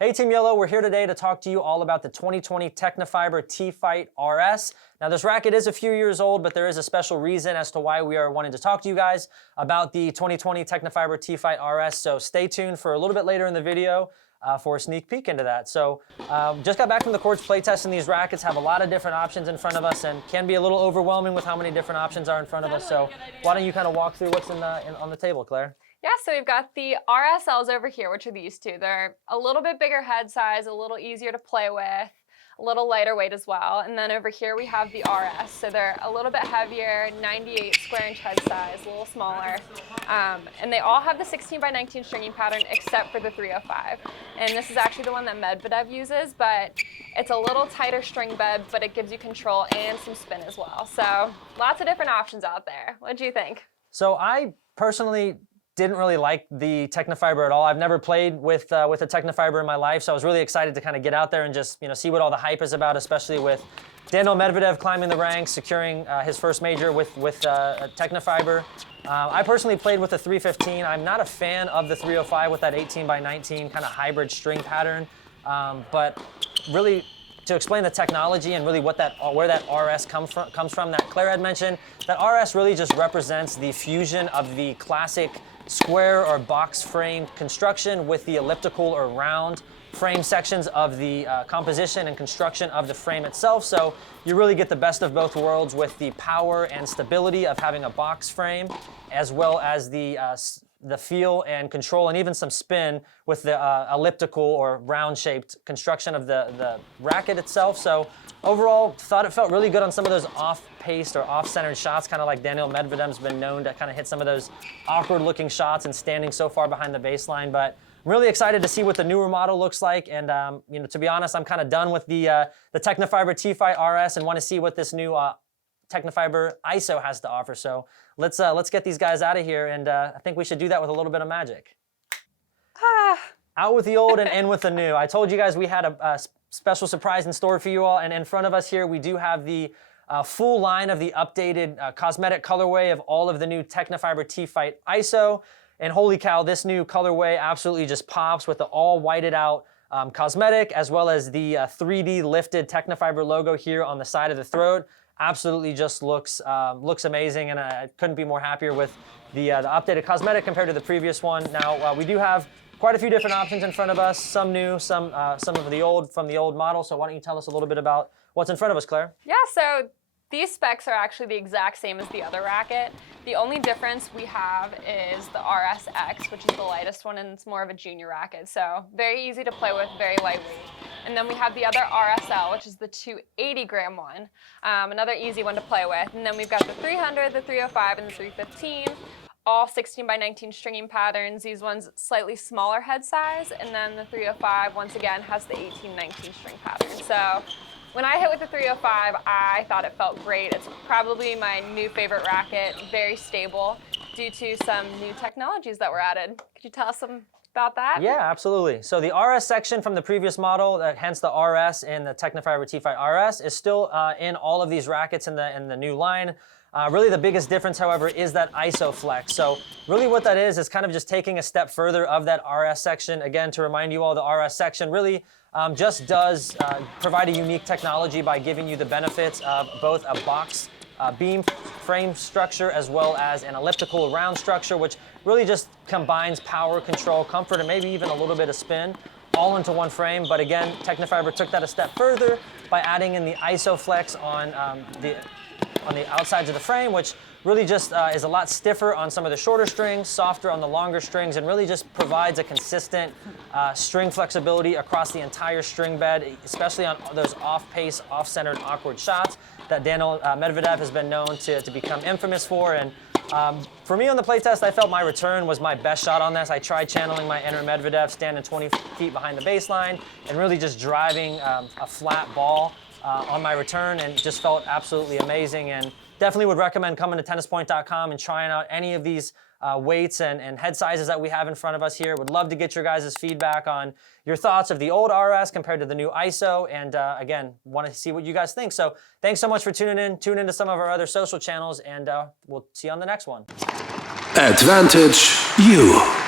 Hey Team Yellow, we're here today to talk to you all about the 2020 Tecnifibre TFight RS. Now this racket is a few years old, but there is a special reason as to why we are wanting to talk to you guys about the 2020 Tecnifibre TFight RS, so stay tuned for a little bit later in the video for a sneak peek into that. So just got back from the courts playtesting these rackets, have a lot of different options in front of us and can be a little overwhelming with how many different options are in front of us. So why don't you kind of walk through what's on the table, Claire? Yeah, so we've got the RSLs over here, which are these two. They're a little bit bigger head size, a little easier to play with, a little lighter weight as well. And then over here we have the RS. So they're a little bit heavier, 98 square inch head size, a little smaller. And they all have the 16x19 stringing pattern except for the 305. And this is actually the one that Medvedev uses, but it's a little tighter string bed, but it gives you control and some spin as well. So lots of different options out there. What do you think? So I personally didn't really like the Tecnifibre at all. I've never played with a Tecnifibre in my life, so I was really excited to kind of get out there and just see what all the hype is about, especially with Daniil Medvedev climbing the ranks, securing his first major with a Tecnifibre. I personally played with the 315. I'm not a fan of the 305 with that 18x19 kind of hybrid string pattern, but really to explain the technology and really where that RS comes from, that Claire had mentioned, that RS really just represents the fusion of the classic square or box frame construction with the elliptical or round frame sections of the composition and construction of the frame itself. So you really get the best of both worlds with the power and stability of having a box frame, as well as the feel and control and even some spin with the elliptical or round-shaped construction of the racket itself. So overall, thought it felt really good on some of those off-paced or off-centered shots, kind of like Daniil Medvedev's been known to kind of hit some of those awkward-looking shots and standing so far behind the baseline. But I'm really excited to see what the newer model looks like. And to be honest, I'm kind of done with the Tecnifibre TFight RS and want to see what this new Tecnifibre ISO has to offer. So let's get these guys out of here, and I think we should do that with a little bit of magic. Out with the old and in with the new. I told you guys we had a special surprise in store for you all, and in front of us here we do have the full line of the updated cosmetic colorway of all of the new Tecnifibre TFight ISO. And holy cow, this new colorway absolutely just pops with the all whited out cosmetic, as well as the 3D lifted Tecnifibre logo here on the side of the throat. Absolutely just looks amazing, and I couldn't be more happier with the updated cosmetic compared to the previous one. Now we do have quite a few different options in front of us, some new, some of the old from the old model. So why don't you tell us a little bit about what's in front of us, Claire? Yeah, so these specs are actually the exact same as the other racket. The only difference we have is the RSX, which is the lightest one, and it's more of a junior racket. So very easy to play with, very lightweight. And then we have the other RSL, which is the 280-gram one, another easy one to play with. And then we've got the 300, the 305, and the 315, all 16x19 stringing patterns. These ones slightly smaller head size, and then the 305 once again has the 18-19 string pattern. So when I hit with the 305, I thought it felt great. It's probably my new favorite racket, very stable due to some new technologies that were added. Could you tell us some about that? Yeah, absolutely. So the RS section from the previous model, hence the RS and the Tecnifibre TFight RS, is still in all of these rackets in the new line. Really the biggest difference, however, is that Isoflex. So really what that is kind of just taking a step further of that RS section. Again, to remind you all, the RS section really just does provide a unique technology by giving you the benefits of both a box beam frame structure as well as an elliptical round structure, which really just combines power, control, comfort, and maybe even a little bit of spin all into one frame. But again, Tecnifibre took that a step further by adding in the Isoflex on the outsides of the frame, which really just is a lot stiffer on some of the shorter strings, softer on the longer strings, and really just provides a consistent string flexibility across the entire string bed, especially on those off-pace, off-centered, awkward shots that Daniil Medvedev has been known to become infamous for. And for me on the playtest, I felt my return was my best shot on this. I tried channeling my inner Medvedev, standing 20 feet behind the baseline, and really just driving a flat ball on my return, and just felt absolutely amazing. And definitely would recommend coming to tennispoint.com and trying out any of these weights and head sizes that we have in front of us here. Would love to get your guys' feedback on your thoughts of the old RS compared to the new ISO, and again, want to see what you guys think. So thanks so much for tuning in. Tune into some of our other social channels, and we'll see you on the next one. Advantage you.